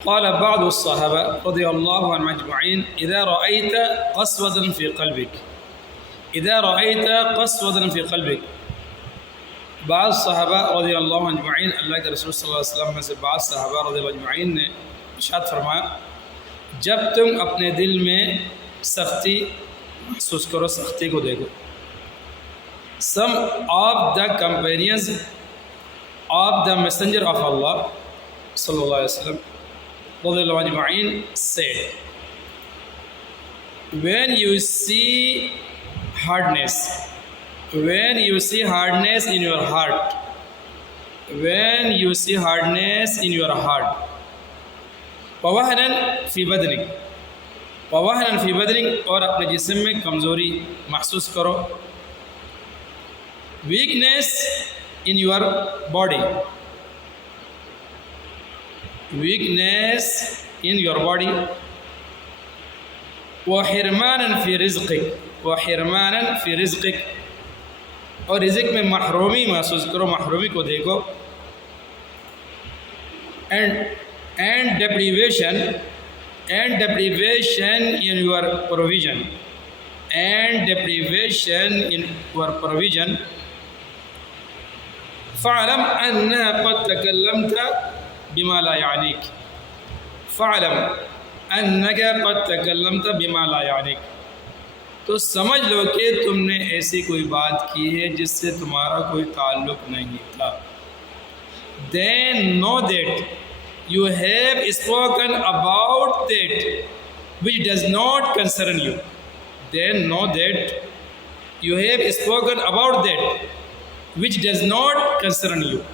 قال بعض الصحابة رضي الله عنهم أجمعين إذا رأيت قسوة في قلبك إذا رأيت قسوة في قلبك بعض صحابہ رضی اللہ عنہ اجمعین اللہ کے رسول صلی اللہ علیہ وسلم میں سے بعض صحابہ رضی اللہ عنہ اجمعین نے ارشاد فرمایا جب تم اپنے دل میں سختی محسوس کرو سختی کو دیکھو some of the companions of the messenger of Allah صلی اللہ علیہ وسلم رضی اللہ عنہ اجمعین said when you see hardness in your heart ووهنا في بدنك اور اپنے جسم میں کمزوری محسوس کرو weakness in your body وحرمانا في رزقك اور رزق میں محرومی محسوس کرو محرومی کو دیکھو and deprivation in your provision فاعلم أنك قد تكلمت بما لا يعنيك تو سمجھ لو کہ تم نے ایسی کوئی بات کی ہے جس سے تمہارا کوئی تعلق نہیں تھا then know that you have spoken about that which does not concern you which does not concern you